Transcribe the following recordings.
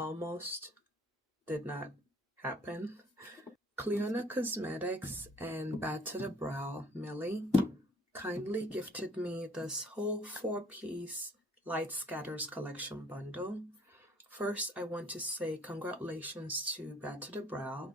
almost did not happen. Clionadh Cosmetics and Bad to the Brow Milly kindly gifted me this whole 4-piece Light Scatters collection bundle. First, I want to say congratulations to Bad to the Brow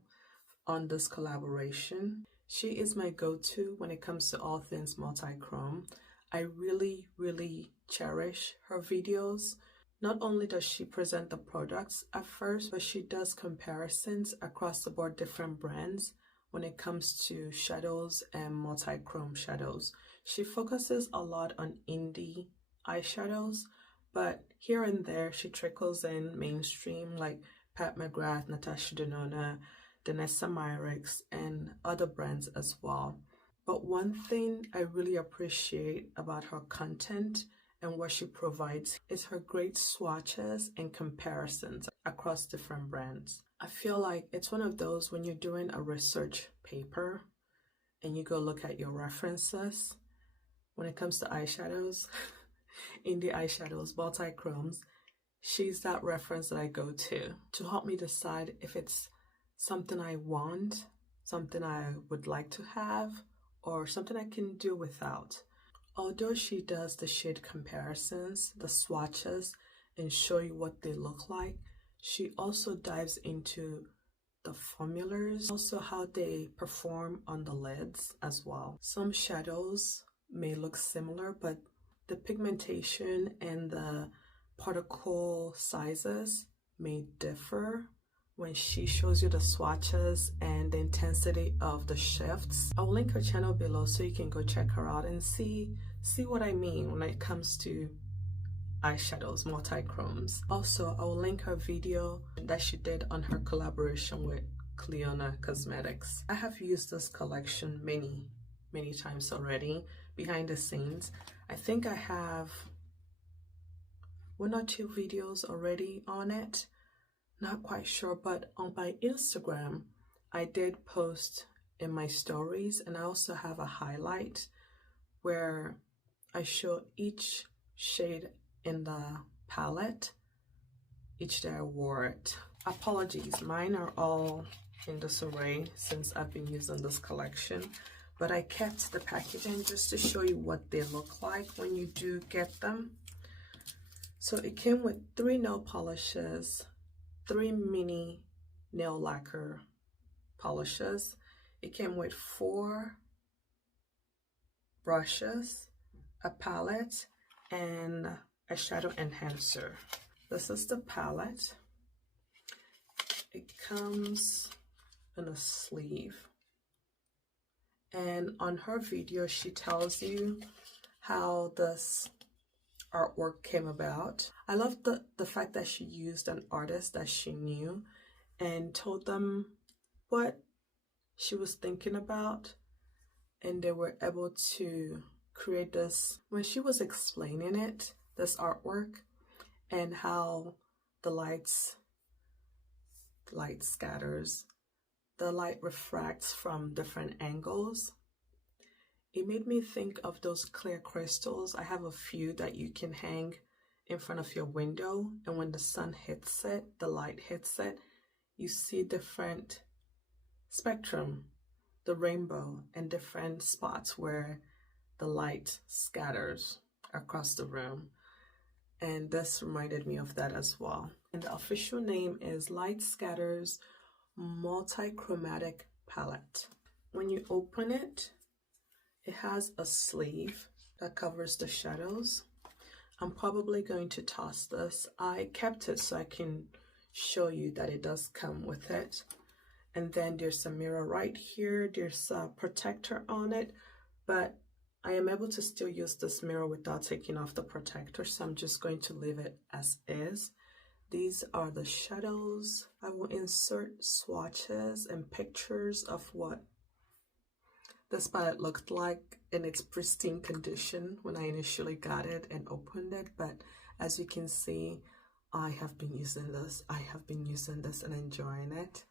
on this collaboration. She is my go-to when it comes to all things multi-chrome. I really cherish her videos. Not only does she present the products at first, but she does comparisons across the board, different brands when it comes to shadows and multi-chrome shadows. She focuses a lot on indie eyeshadows, but here and there she trickles in mainstream like Pat McGrath, Natasha Denona, Danessa Myricks, and other brands as well. But one thing I really appreciate about her content and what she provides is her great swatches and comparisons across different brands. I feel like it's one of those when you're doing a research paper and you go look at your references when it comes to eyeshadows, indie eyeshadows, multi-chromes. She's that reference that I go to help me decide if it's something I want, something I would like to have, or something I can do without. Although she does the shade comparisons, the swatches, and show you what they look like, she also dives into the formulas, also how they perform on the lids as well. Some shadows may look similar, but the pigmentation and the particle sizes may differ when she shows you the swatches and the intensity of the shifts. I'll link her channel below so you can go check her out and see what I mean when it comes to eyeshadows, multi-chromes. Also, I'll link her video that she did on her collaboration with Clionadh Cosmetics. I have used this collection many times already behind the scenes. I think I have 1 or 2 videos already on it. Not quite sure, but on my Instagram, I did post in my stories, and I also have a highlight where I show each shade in the palette each day I wore it. Apologies, mine are all in disarray since I've been using this collection, but I kept the packaging just to show you what they look like when you do get them. So it came with 3 nail polishes, 3 mini nail lacquer polishes. It came with 4 brushes, a palette, and a shadow enhancer. This is the palette. It comes in a sleeve. And on her video, she tells you how this artwork came about. I love the fact that she used an artist that she knew and told them what she was thinking about, and they were able to create this. When she was explaining it, this artwork, and how the light scatters, the light refracts from different angles, it made me think of those clear crystals. I have a few that you can hang in front of your window, and when the sun hits it, the light hits it, you see different spectrum, the rainbow, and different spots where the light scatters across the room. And this reminded me of that as well. And the official name is Light Scatters Multichromatic Palette. When you open it, it has a sleeve that covers the shadows. I'm probably going to toss this. I kept it so I can show you that it does come with it. And then there's a mirror right here. There's a protector on it, but I am able to still use this mirror without taking off the protector, so I'm just going to leave it as is. These are the shadows. I will insert swatches and pictures of what this palette looked like in its pristine condition when I initially got it and opened it. But as you can see, I have been using this. And enjoying it.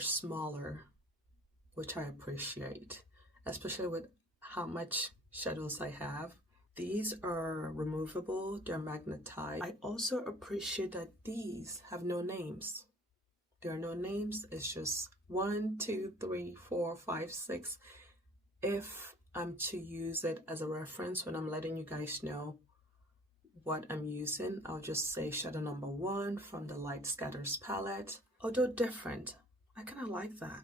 smaller, which I appreciate, especially with how much shadows I have. These are removable, they're magnetized. I also appreciate that these have no names. There are no names, it's just 1, 2, 3, 4, 5, 6. If I'm to use it as a reference when I'm letting you guys know what I'm using, I'll just say shadow number 1 from the Light Scatters palette. Although different, I kind of like that.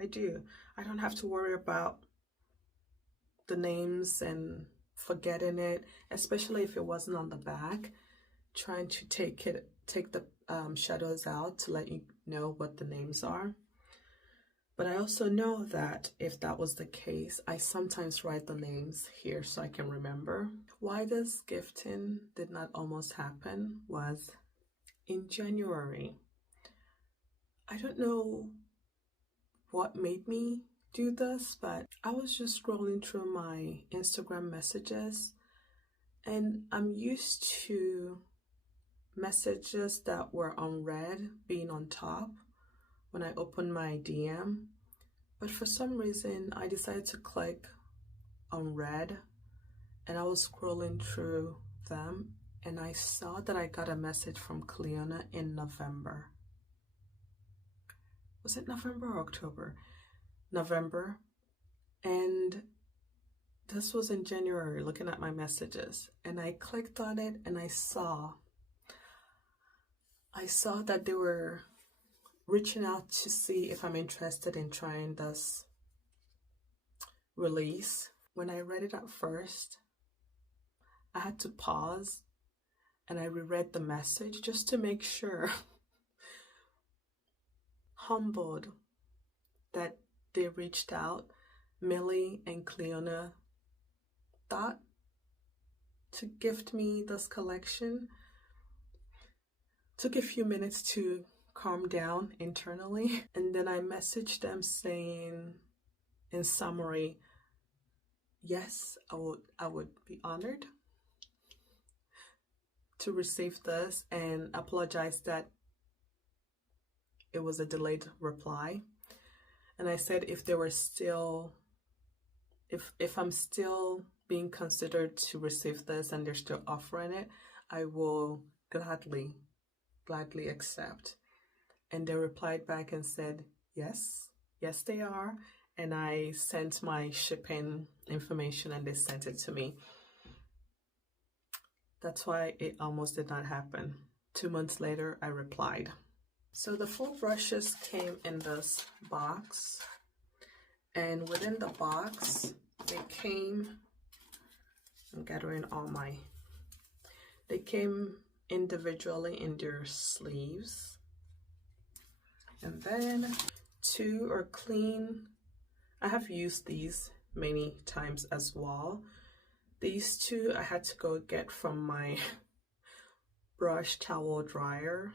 I do. I don't have to worry about the names and forgetting it, especially if it wasn't on the back. Trying to take the shadows out to let you know what the names are. But I also know that if that was the case, I sometimes write the names here so I can remember. Why this gifting did not almost happen was in January. I don't know what made me do this, but I was just scrolling through my Instagram messages, and I'm used to messages that were unread being on top when I open my DM, but for some reason I decided to click unread, and I was scrolling through them and I saw that I got a message from Clionadh in November. Was it November or October? November. And this was in January, looking at my messages, and I clicked on it and I saw that they were reaching out to see if I'm interested in trying this release. When I read it at first, I had to pause and I reread the message just to make sure, humbled that they reached out, Milly and Clionadh, thought to gift me this collection. Took a few minutes to calm down internally, and then I messaged them saying, in summary, yes, I would be honored to receive this, and apologize that it was a delayed reply. And I said if they were still, if I'm still being considered to receive this and they're still offering it, I will gladly accept. And they replied back and said, yes they are. And I sent my shipping information and they sent it to me. That's why it almost did not happen. 2 months later, I replied. So the 4 brushes came in this box, and within the box, they came, I'm gathering all my, they came individually in their sleeves. And then 2 are clean. I have used these many times as well. These 2 I had to go get from my brush towel dryer.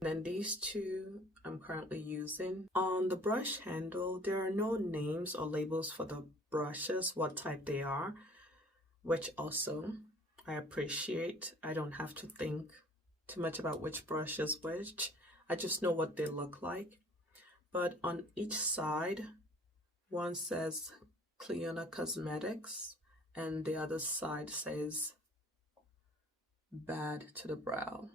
And then these 2 I'm currently using. On the brush handle, there are no names or labels for the brushes, what type they are, which also I appreciate. I don't have to think too much about which brush is which. I just know what they look like. But on each side, one says Clionadh Cosmetics and the other side says Bad to the Brow.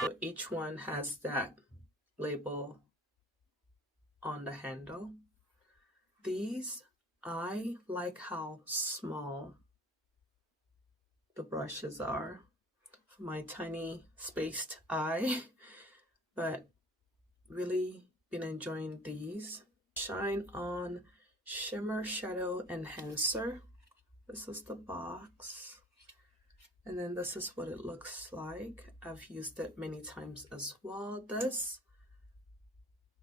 So each one has that label on the handle. These, I like how small the brushes are for my tiny spaced eye, but really been enjoying these. Shine On Shimmer Shadow Enhancer. This is the box. And then this is what it looks like. I've used it many times as well. This,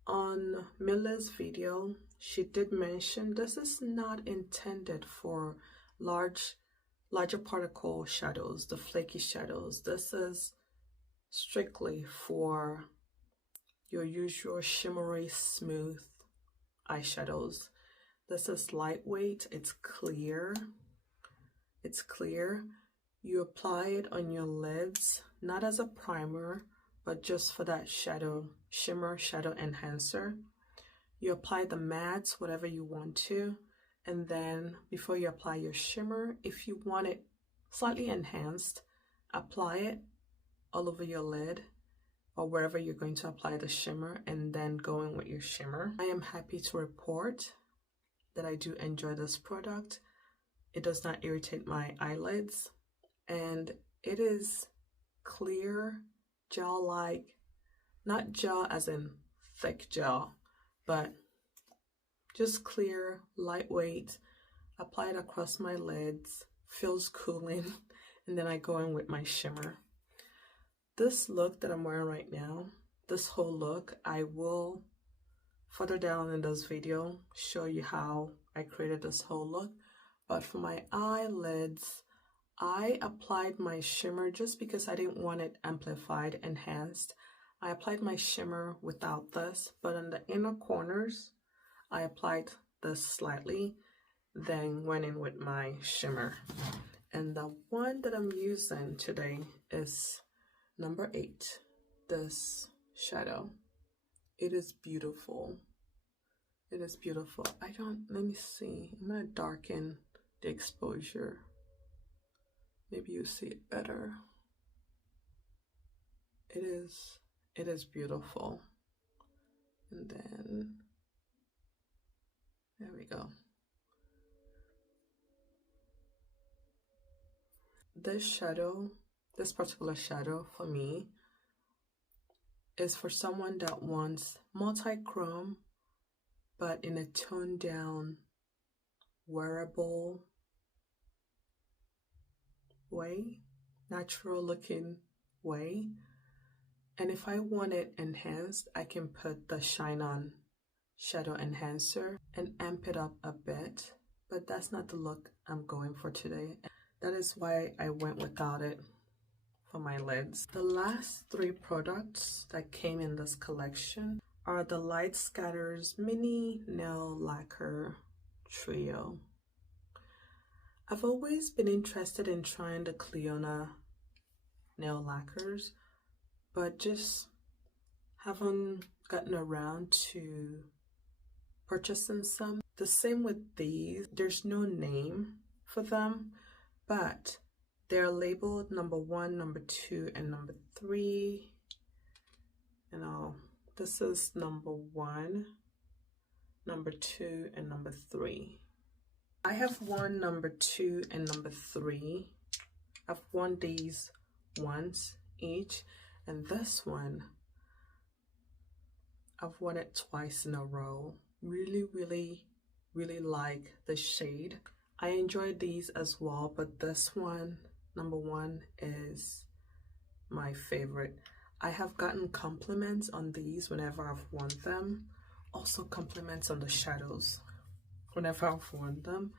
on Milly's video, she did mention this is not intended for larger particle shadows, the flaky shadows. This is strictly for your usual shimmery, smooth eyeshadows. This is lightweight, it's clear. It's clear. You apply it on your lids, not as a primer, but just for that shadow, shimmer, shadow enhancer. You apply the mattes, whatever you want to, and then before you apply your shimmer, if you want it slightly enhanced, apply it all over your lid or wherever you're going to apply the shimmer, and then go in with your shimmer. I am happy to report that I do enjoy this product. It does not irritate my eyelids, and it is clear, gel-like, not gel as in thick gel, but just clear, lightweight. Apply it across my lids, feels cooling, and then I go in with my shimmer. This look that I'm wearing right now, this whole look, I will further down in this video show you how I created this whole look. But for my eyelids, I applied my shimmer just because I didn't want it amplified, enhanced. I applied my shimmer without this, but on the inner corners, I applied this slightly, then went in with my shimmer. And the one that I'm using today is number 8, this shadow. It is beautiful. It is beautiful. Let me see. I'm gonna darken the exposure. Maybe you see it better. It is beautiful. And then, there we go. This shadow, this particular shadow for me, is for someone that wants multi-chrome, but in a toned down, wearable way, natural looking way. And if I want it enhanced, I can put the Shine On Shadow Enhancer and amp it up a bit, but that's not the look I'm going for today. That is why I went without it for my lids. The last 3 products that came in this collection are the Light Scatters Mini Nail Lacquer Trio. I've always been interested in trying the Clionadh nail lacquers, but just haven't gotten around to purchasing some. The same with these. There's no name for them, but they're labeled number 1, number 2, and number 3. This is number 1, number 2, and number 3. I have worn number 2 and number 3. I've worn these once each, and this one, I've worn it twice in a row. Really, really, really like the shade. I enjoy these as well, but this one, number 1, is my favorite. I have gotten compliments on these whenever I've worn them. Also compliments on the shadows whenever I've worn them.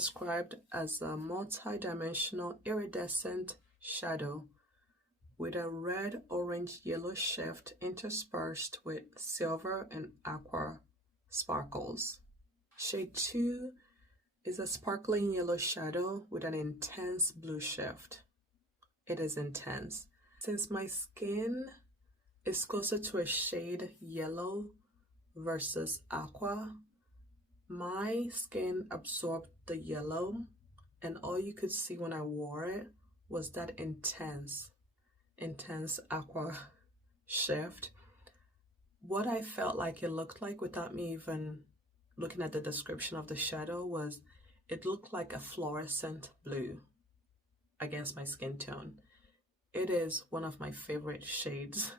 described as a multi-dimensional iridescent shadow with a red, orange, yellow shift interspersed with silver and aqua sparkles. Shade 2 is a sparkling yellow shadow with an intense blue shift. It is intense. Since my skin is closer to a shade yellow versus aqua, my skin absorbed the yellow, and all you could see when I wore it was that intense aqua shift. What I felt like it looked like without me even looking at the description of the shadow was it looked like a fluorescent blue against my skin tone. It is one of my favorite shades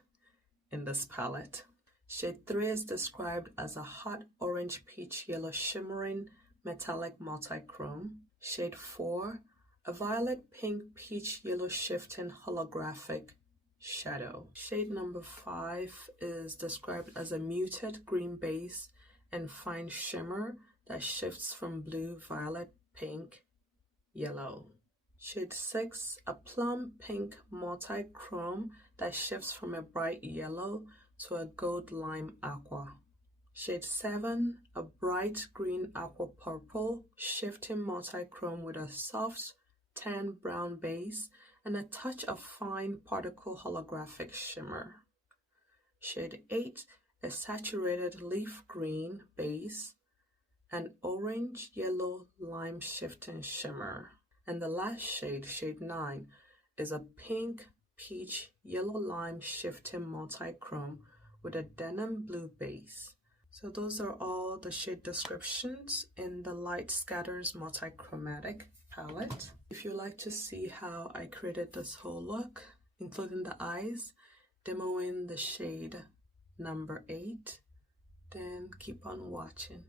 in this palette. Shade 3 is described as a hot orange peach yellow shimmering metallic multi-chrome. Shade 4, a violet pink peach yellow shifting holographic shadow. Shade number 5 is described as a muted green base and fine shimmer that shifts from blue, violet, pink, yellow. Shade 6, a plum pink multi-chrome that shifts from a bright yellow to a gold lime aqua. Shade 7, a bright green aqua purple shifting multi-chrome with a soft tan brown base and a touch of fine particle holographic shimmer. Shade 8, a saturated leaf green base and orange yellow lime shifting shimmer. And the last shade, shade 9, is a pink peach yellow lime shifting multi-chrome with a denim blue base. So those are all the shade descriptions in the Light Scatters Multichromatic palette. If you'd like to see how I created this whole look, including the eyes, demoing the shade number 8, then keep on watching.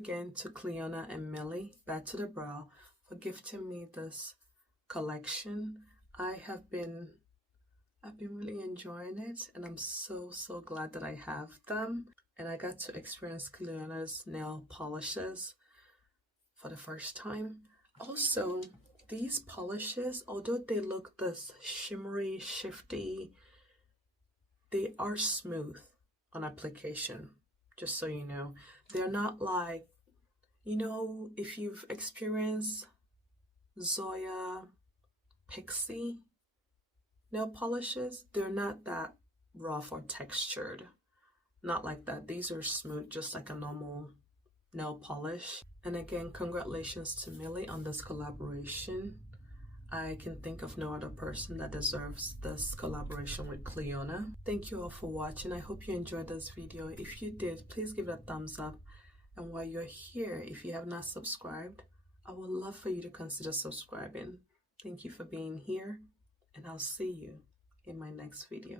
again to Clionadh and Milly, Bad to the Brow, for gifting me this collection. I've been really enjoying it, and I'm so glad that I have them. And I got to experience Clionadh's nail polishes for the first time. Also, these polishes, although they look this shimmery, shifty, they are smooth on application, just so you know. They're not like, you know, if you've experienced Zoya Pixie nail polishes, they're not that rough or textured. Not like that. These are smooth, just like a normal nail polish. And again, congratulations to Milly on this collaboration. I can think of no other person that deserves this collaboration with Clionadh. Thank you all for watching. I hope you enjoyed this video. If you did, please give it a thumbs up. And while you're here, if you have not subscribed, I would love for you to consider subscribing. Thank you for being here, and I'll see you in my next video.